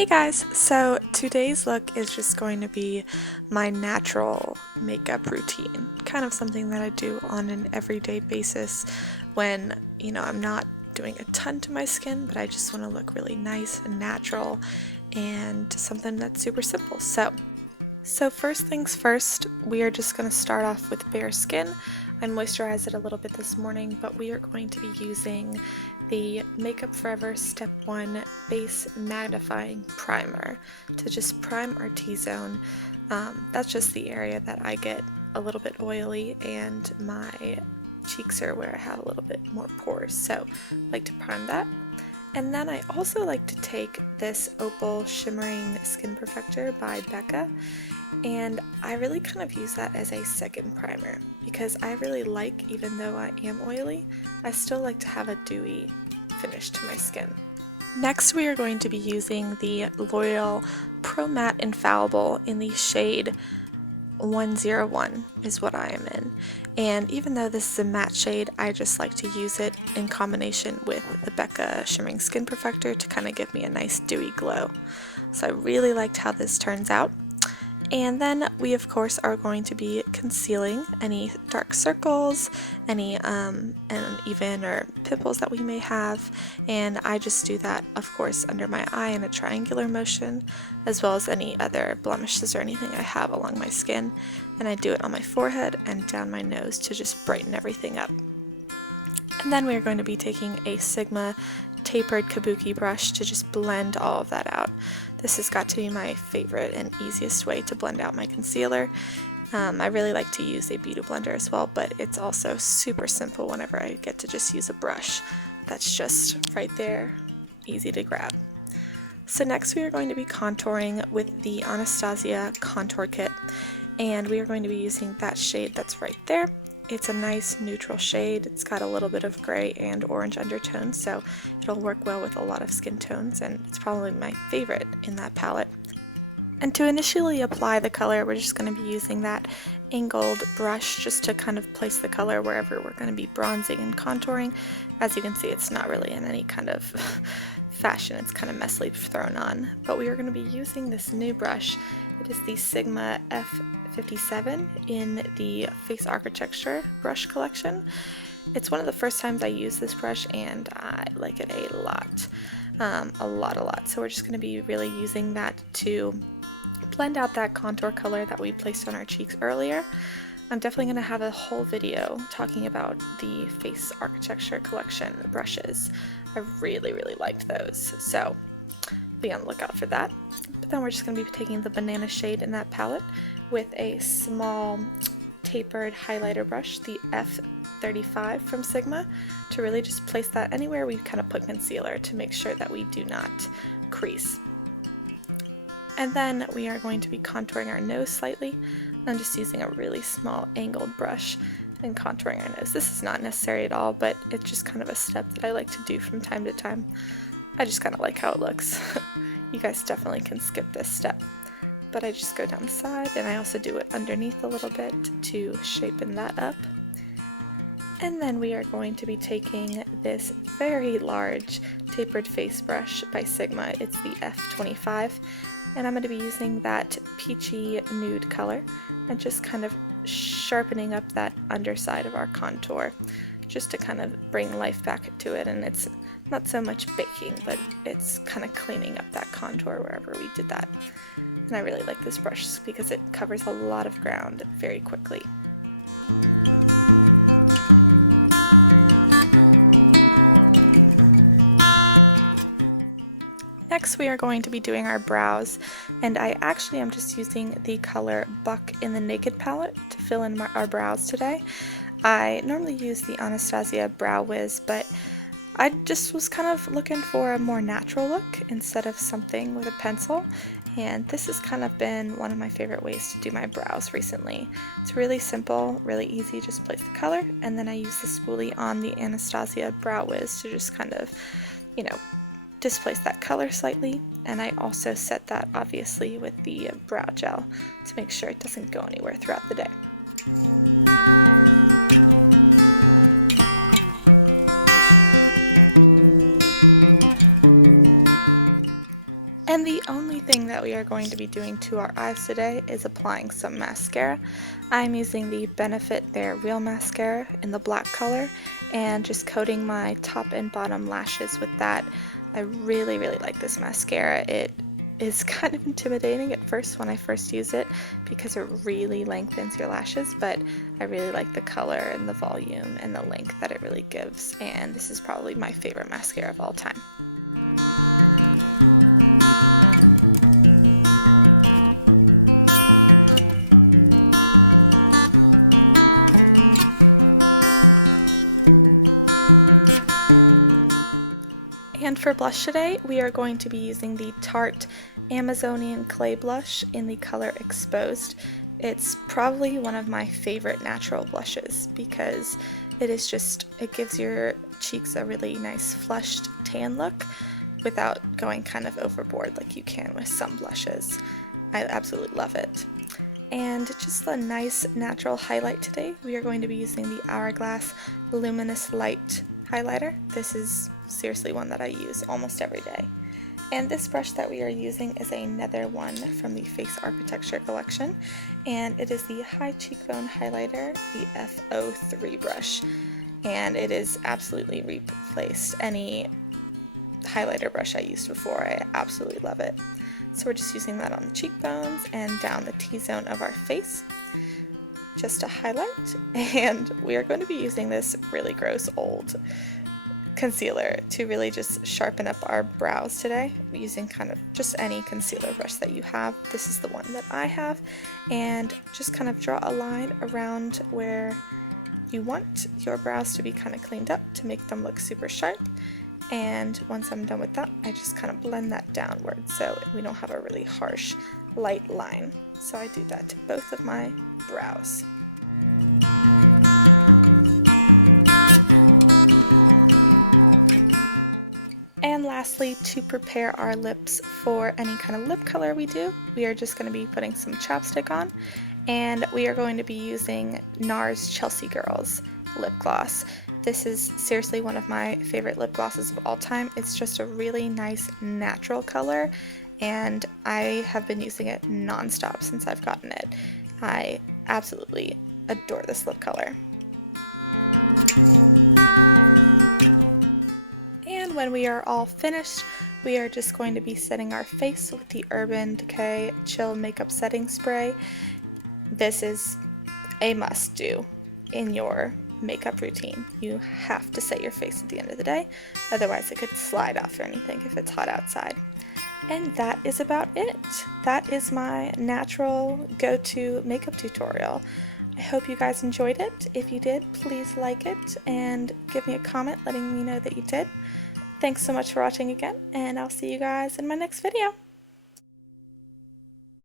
Hey guys, so today's look is just going to be my natural makeup routine, kind of something that I do on an everyday basis when, I'm not doing a ton to my skin, but I just want to look really nice and natural and something that's super simple. So first things first, we are just going to start off with bare skin. I moisturized it a little bit this morning, but we are going to be using the Makeup Forever Step 1 Base Magnifying Primer to just prime our T-zone. That's just the area that I get a little bit oily and my cheeks are where I have a little bit more pores, so I like to prime that. And then I also like to take this Opal Shimmering Skin Perfector by Becca, and I really kind of use that as a second primer because I really like, even though I am oily, I still like to have a dewy finish to my skin. Next we are going to be using the L'Oreal Pro Matte Infallible in the shade 101 is what I am in. And even though this is a matte shade, I just like to use it in combination with the Becca Shimmering Skin Perfector to kind of give me a nice dewy glow. So I really liked how this turns out. And then we of course are going to be concealing any dark circles, any uneven or pimples that we may have, and I just do that of course under my eye in a triangular motion, as well as any other blemishes or anything I have along my skin, and I do it on my forehead and down my nose to just brighten everything up. And then we're going to be taking a Sigma tapered kabuki brush to just blend all of that out. This has got to be my favorite and easiest way to blend out my concealer. I really like to use a beauty blender as well, but it's also super simple whenever I get to just use a brush that's just right there, easy to grab. So next we are going to be contouring with the Anastasia Contour Kit, and we are going to be using that shade that's right there. It's a nice neutral shade. It's got a little bit of gray and orange undertones, so it'll work well with a lot of skin tones, and it's probably my favorite in that palette. And to initially apply the color, we're just going to be using that angled brush just to kind of place the color wherever we're going to be bronzing and contouring. As you can see, it's not really in any kind of fashion. It's kind of messily thrown on. But we are going to be using this new brush. It is the Sigma F57 in the Face Architecture brush collection. It's one of the first times I use this brush and I like it a lot. A lot. So we're just going to be really using that to blend out that contour color that we placed on our cheeks earlier. I'm definitely going to have a whole video talking about the Face Architecture collection brushes. I really liked those, so be on the lookout for that. But then we're just going to be taking the banana shade in that palette with a small tapered highlighter brush, the F35 from Sigma, to really just place that anywhere we kind of put concealer to make sure that we do not crease. And then we are going to be contouring our nose slightly. I'm just using a really small angled brush and contouring our nose. This is not necessary at all, but it's just kind of a step that I like to do from time to time. I just kind of like how it looks. You guys definitely can skip this step. But I just go down the side, and I also do it underneath a little bit to shapen that up. And then we are going to be taking this very large tapered face brush by Sigma. It's the F25, and I'm going to be using that peachy nude color and just kind of sharpening up that underside of our contour just to kind of bring life back to it. And it's not so much baking, but it's kind of cleaning up that contour wherever we did that. And I really like this brush because it covers a lot of ground very quickly. Next we are going to be doing our brows, and I actually am just using the color Buck in the Naked palette to fill in our brows today. I normally use the Anastasia Brow Wiz, but I just was kind of looking for a more natural look instead of something with a pencil, and this has kind of been one of my favorite ways to do my brows recently. It's really simple, really easy, just place the color, and then I use the spoolie on the Anastasia Brow Wiz to just kind of, displace that color slightly, and I also set that obviously with the brow gel to make sure it doesn't go anywhere throughout the day. And the only thing that we are going to be doing to our eyes today is applying some mascara. I'm using the Benefit Their Real Mascara in the black color and just coating my top and bottom lashes with that. I really like this mascara. It is kind of intimidating at first when I first use it because it really lengthens your lashes, but I really like the color and the volume and the length that it really gives, and this is probably my favorite mascara of all time. And for blush today, we are going to be using the Tarte Amazonian Clay Blush in the color Exposed. It's probably one of my favorite natural blushes because it gives your cheeks a really nice flushed tan look without going kind of overboard like you can with some blushes. I absolutely love it. And just a nice natural highlight today, we are going to be using the Hourglass Luminous Light highlighter. This is seriously one that I use almost every day. And this brush that we are using is a Nether one from the Face Architecture collection, and it is the High Cheekbone Highlighter, the FO3 brush, and it is absolutely replaced any highlighter brush I used before. I absolutely love it. So we're just using that on the cheekbones and down the T-zone of our face just to highlight, and we are going to be using this really gross old concealer to really just sharpen up our brows today, using kind of just any concealer brush that you have. This is the one that I have, and just kind of draw a line around where you want your brows to be kind of cleaned up to make them look super sharp. And once I'm done with that, I just kind of blend that downward so we don't have a really harsh light line. So I do that to both of my brows. And lastly, to prepare our lips for any kind of lip color we do, we are just going to be putting some chapstick on, and we are going to be using NARS Chelsea Girls lip gloss. This is seriously one of my favorite lip glosses of all time. It's just a really nice natural color, and I have been using it non-stop since I've gotten it. I absolutely adore this lip color. And when we are all finished, we are just going to be setting our face with the Urban Decay Chill Makeup Setting Spray. This is a must-do in your makeup routine. You have to set your face at the end of the day, otherwise it could slide off or anything if it's hot outside. And that is about it. That is my natural go-to makeup tutorial. I hope you guys enjoyed it. If you did, please like it and give me a comment letting me know that you did. Thanks so much for watching again, and I'll see you guys in my next video.